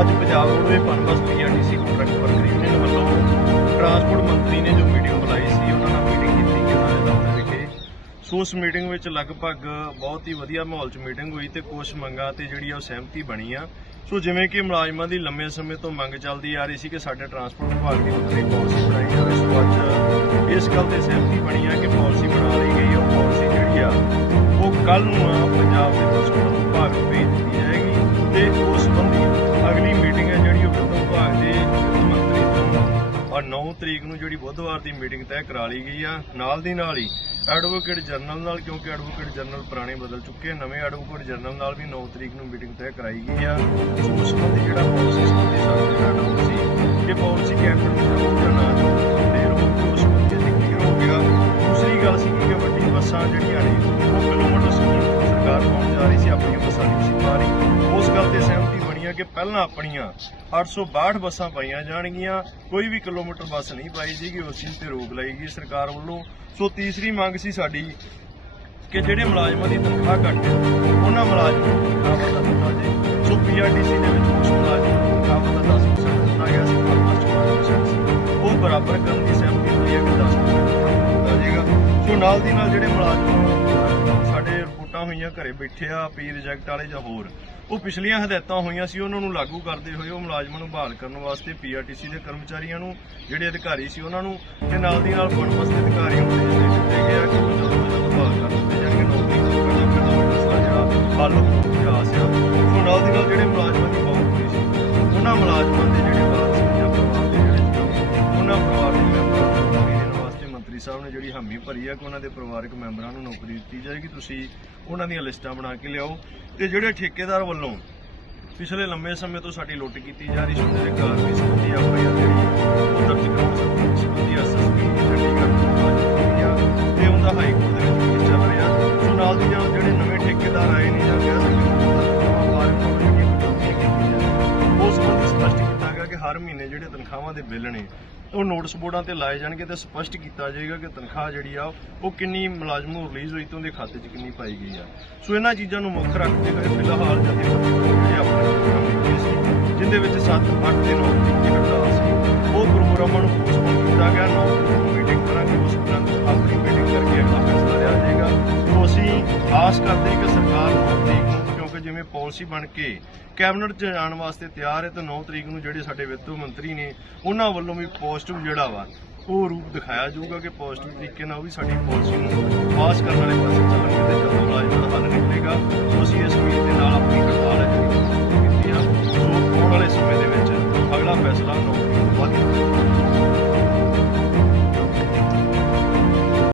ਅੱਜ Punjab roadway PUNBUS PRTC contract worker union ਵੱਲੋਂ transport ਮੰਤਰੀ ਨੇ ਜੋ ਮੀਟਿੰਗ ਬੁਲਾਈ ਸੀ, ਉਹਨਾਂ ਨਾਲ ਮੀਟਿੰਗ ਕੀਤੀ ਕਿ ਦੇ ਦਫ਼ਤਰ ਵਿਖੇ। ਸੋ ਉਸ ਮੀਟਿੰਗ ਵਿੱਚ ਲਗਭਗ ਬਹੁਤ ਹੀ ਵਧੀਆ ਮਾਹੌਲ 'ਚ ਮੀਟਿੰਗ ਹੋਈ ਤੇ ਕੁਝ ਮੰਗਾਂ ਤੇ ਜਿਹੜੀ ਆ ਉਹ ਸਹਿਮਤੀ ਬਣੀ ਆ। ਸੋ ਜਿਵੇਂ ਕਿ ਮੁਲਾਜ਼ਮਾਂ ਦੀ ਲੰਮੇ ਸਮੇਂ ਤੋਂ ਮੰਗ ਚੱਲਦੀ ਆ ਰਹੀ ਸੀ ਕਿ ਸਾਡੇ ਟਰਾਂਸਪੋਰਟ ਵਿਭਾਗ ਦੀ ਵੱਖਰੀ ਪਾਲਿਸੀ ਬਣਾਈ ਜਾਵੇ। ਸੋ ਅੱਜ ਇਸ ਗੱਲ ਤੇ ਸਹਿਮਤੀ ਬਣੀ ਆ ਕਿ ਪਾਲਿਸੀ ਬਣਾ ਲਈ ਗਈ ਆ। ਉਹ ਪਾਲਿਸੀ ਜਿਹੜੀ ਆ, ਉਹ ਕੱਲ ਨੂੰ ਆ ਪੰਜਾਬ ਦੇ ਪਸ਼ੂ ਔਰ 9 ਤਰੀਕ ਨੂੰ ਜਿਹੜੀ ਬੁੱਧਵਾਰ ਦੀ ਮੀਟਿੰਗ ਤੈਅ ਕਰਾ ਲਈ ਗਈ ਆ। ਨਾਲ ਦੀ ਨਾਲ ਹੀ ਐਡਵੋਕੇਟ ਜਨਰਲ ਨਾਲ, ਕਿਉਂਕਿ ਐਡਵੋਕੇਟ ਜਨਰਲ ਪੁਰਾਣੇ ਬਦਲ ਚੁੱਕੇ ਨਵੇਂ ਐਡਵੋਕੇਟ ਜਨਰਲ ਨਾਲ ਵੀ 9 ਤਰੀਕ ਨੂੰ ਮੀਟਿੰਗ ਤੈਅ ਕਰਾਈ ਗਈ ਆ। ਉਸ ਸੰਬੰਧੀ ਜਿਹੜਾ ਪਾਲਿਸੀ ਸੰਬੰਧੀ ਸਾਨੂੰ ਜਿਹੜਾ ਡਾਊਟ ਸੀ, ਕਿ ਪਾਲਿਸੀ ਕੈਬਨਿਟ ਨੂੰ ਜਾਊ ਜਾਂ ਨਾ ਜਾਊ ਉਸ ਸੰਬੰਧੀ ਅਸੀਂ ਹੋ ਗਿਆ ਦੂਸਰੀ ਗੱਲ ਸੀ ਕਿ ਵੱਡੀ ਬੱਸਾਂ ਜਿਹੜੀਆਂ ਸਹਿਮਤੀ ਕਿ ਪਹਿਲਾਂ ਆਪਣੀਆਂ 862 ਬੱਸਾਂ ਪਾਈਆਂ ਜਾਣਗੀਆਂ। ਕੋਈ ਵੀ ਕਿਲੋਮੀਟਰ ਬੱਸ ਨਹੀਂ ਪਾਈ ਜੀਗੀ ਉਸ ਚੀਜ਼ ਤੇ ਰੋਕ ਲਾਈ ਸਰਕਾਰ ਵੱਲੋਂ। ਸੋ ਤੀਸਰੀ ਮੰਗ ਸੀ ਸਾਡੀ ਕਿ ਜਿਹੜੇ ਮੁਲਾਜ਼ਮਾਂ ਦੀ ਤਨਖਾਹ ਘੱਟ ਹੈ, ਉਹਨਾਂ ਮੁਲਾਜ਼ਮਾਂ ਨੂੰ ਤਨਖਾਹ ਵਾਧਾ ਦਿੱਤਾ ਜੇ ਸੋ ਪੀਆਰਟੀਸੀ ਦੇ ਵਿੱਚ ਕੁਝ ਮੁਲਾਜ਼ਮਾਂ ਨੂੰ ਤਨਖਾਹ ਵਾਧਾ 10% ਦਿੱਤਾ ਗਿਆ ਸੀ 5% ਸੀ। ਉਹ ਬਰਾਬਰ ਕਰਨ ਦੀ ਸਹਿਮਤੀ ਹੋਈ ਹੈ ਕਿ 10% ਦਿੱਤਾ ਜਾਏਗਾ। ਸੋ ਨਾਲ ਦੀ ਨਾਲ ਜਿਹੜੇ ਮੁਲਾਜ਼ਮ ਸਾਡੇ ਰਿਪੋਰਟਾਂ ਹੋਈਆਂ, ਘਰੇ ਬੈਠੇ ਆ, ਪੀ ਰਿਜੈਕਟ ਵਾਲੇ ਜਾਂ ਹੋਰ ਉਹ ਪਿਛਲੀਆਂ ਹਦਾਇਤਾਂ ਹੋਈਆਂ ਸੀ, ਉਹਨਾਂ ਨੂੰ ਲਾਗੂ ਕਰਦੇ ਹੋਏ ਉਹ ਮੁਲਾਜ਼ਮਾਂ ਨੂੰ ਬਹਾਲ ਕਰਨ ਵਾਸਤੇ ਪੀਆਰਟੀਸੀ ਦੇ ਕਰਮਚਾਰੀਆਂ ਨੂੰ ਜਿਹੜੇ ਅਧਿਕਾਰੀ ਸੀ, ਉਹਨਾਂ ਨੂੰ ਤੇ ਨਾਲ ਦੀ ਨਾਲ ਪਨਬਸ ਦੇ ਅਧਿਕਾਰੀਆਂ ਨੂੰ ਨਿਰਦੇਸ਼ ਦਿੱਤੇ ਗਏ ਕਿ ਉਹ ਜਲਦ ਤੋਂ ਜਲਦ ਬਹਾਲ ਕਰ ਦਿੱਤੇ ਜਾਣਗੇ। ਮੰਤਰੀ ਸਾਹਿਬ ਨੇ ਜਿਹੜੀ ਹਾਮੀ ਭਰੀ ਆ ਕਿ ਉਹਨਾਂ ਦੇ ਪਰਿਵਾਰਕ ਮੈਂਬਰਾਂ ਨੂੰ ਨੌਕਰੀ ਦਿੱਤੀ ਜਾਏਗੀ, ਤੁਸੀਂ ਉਹਨਾਂ ਦੀਆਂ ਲਿਸਟਾਂ ਬਣਾ ਕੇ ਲਿਆਓ। ਤੇ ਜਿਹੜੇ ਠੇਕੇਦਾਰ ਵੱਲੋਂ ਪਿਛਲੇ ਲੰਮੇ ਸਮੇਂ ਤੋਂ ਸਾਡੀ ਲੁੱਟ ਕੀਤੀ ਜਾ ਰਹੀ ਸੀ ਉਹਦੇ ਦੇ ਕਾਰਵਾਈ ਸੰਬੰਧੀ ਐਫਆਈਆਰ ਜਿਹੜੀ ਦਰਜ ਕਰਾਉਣ ਸੰਬੰਧੀ ਐਸਐਸਪੀ ਚੰਡੀਗੜ੍ਹ ਤੋਂ ਬਾਅਦ ਕੀਤੀ ਤੇ ਉਹਦਾ ਹਾਈ ਕੋਰਟ ਦੇ ਵਿੱਚ ਕੇਸ ਚੱਲ ਰਿਹਾ। ਸੋ ਨਾਲ ਦੀ ਨਾਲ ਜਿਹੜੇ ਨਵੇਂ ਠੇਕੇਦਾਰ ਆਏ ਨੇ ਜਾਂ ਕਹਿ ਸਕਦੇ ਹੋ ਬਾਰੇ ਸਪਸ਼ਟ ਕੀਤਾ ਗਿਆ ਕਿ ਹਰ ਮਹੀਨੇ ਜਿਹੜੇ ਤਨਖਾਹਾਂ ਦੇ ਬਿੱਲ ਨੇ ਉਹ ਨੋਟਿਸ ਬੋਰਡਾਂ ਤੇ ਲਾਏ ਜਾਣਗੇ ਤੇ ਸਪਸ਼ਟ ਕੀਤਾ ਜਾਏਗਾ ਕਿ ਤਨਖਾਹ ਜਿਹੜੀ ਆ, ਉਹ ਕਿੰਨੀ ਮੁਲਾਜ਼ਮ ਨੂੰ ਰਿਲੀਜ਼ ਹੋਈ ਤੇ ਉਹਦੇ ਖਾਤੇ 'ਚ ਕਿੰਨੀ ਪਾਈ ਗਈ ਆ। ਸੋ ਇਹਨਾਂ ਚੀਜ਼ਾਂ ਨੂੰ ਮੁੱਖ ਰੱਖਦੇ ਹੋਏ ਫਿਲਹਾਲ ਜਥੇਬੰਦੀ ਵੱਲੋਂ ਆਪਣੇ ਪ੍ਰੋਗਰਾਮ ਸੀ, ਜਿੰਦੇ ਵਿੱਚ 7 8 ਤੇ 9 ਤਰੀਕ ਹੜਤਾਲ ਸੀ। ਉਹ ਪ੍ਰੋਗਰਾਮਾਂ ਨੂੰ ਪੋਸਟਪੋਨ ਕੀਤਾ ਗਿਆ 9 ਨੂੰ ਮੀਟਿੰਗ ਕਰਾਂਗੇ, ਉਸ ਉਪਰੰਤ ਆਪਣੀ ਮੀਟਿੰਗ ਕਰਕੇ ਅਗਲਾ ਫੈਸਲਾ ਲਿਆ ਜਾਏਗਾ। ਸੋ ਅਸੀਂ ਆਸ ਕਰਦੇ ਹਾਂ ਜਿਵੇਂ ਪਾਲਿਸੀ ਬਣ ਕੇ ਕੈਬਨਿਟ 'ਚ ਜਾਣ ਵਾਸਤੇ ਤਿਆਰ ਹੈ, ਤੇ 9 ਤਰੀਕ ਨੂੰ ਜਿਹੜੇ ਸਾਡੇ ਵਿੱਤ ਮੰਤਰੀ ਨੇ, ਉਹਨਾਂ ਵੱਲੋਂ ਵੀ ਪੋਜ਼ਿਟਿਵ ਜਿਹੜਾ ਵਾ, ਉਹ ਰੂਪ ਦਿਖਾਇਆ ਜਾਊਗਾ ਕਿ ਪੋਜ਼ਿਟਿਵ ਤਰੀਕੇ ਨਾਲ ਉਹ ਵੀ ਸਾਡੀ ਪਾਲਿਸੀ ਨੂੰ ਪਾਸ ਕਰਨ ਵਾਲੇ ਪਾਸੇ ਚੱਲਣਗੇ ਤੇ ਜਦੋਂ ਮੁਲਾਜ਼ਮਾਂ ਦਾ ਹੱਲ ਨਿਕਲੇਗਾ ਅਸੀਂ ਇਸ ਉਮੀਦ ਦੇ ਨਾਲ ਆਪਣੀ ਹੜਤਾਲ ਹੈ ਕੀਤੀ ਆ। ਸੋ ਆਉਣ ਵਾਲੇ ਸਮੇਂ ਦੇ ਵਿੱਚ ਅਗਲਾ ਫੈਸਲਾ 9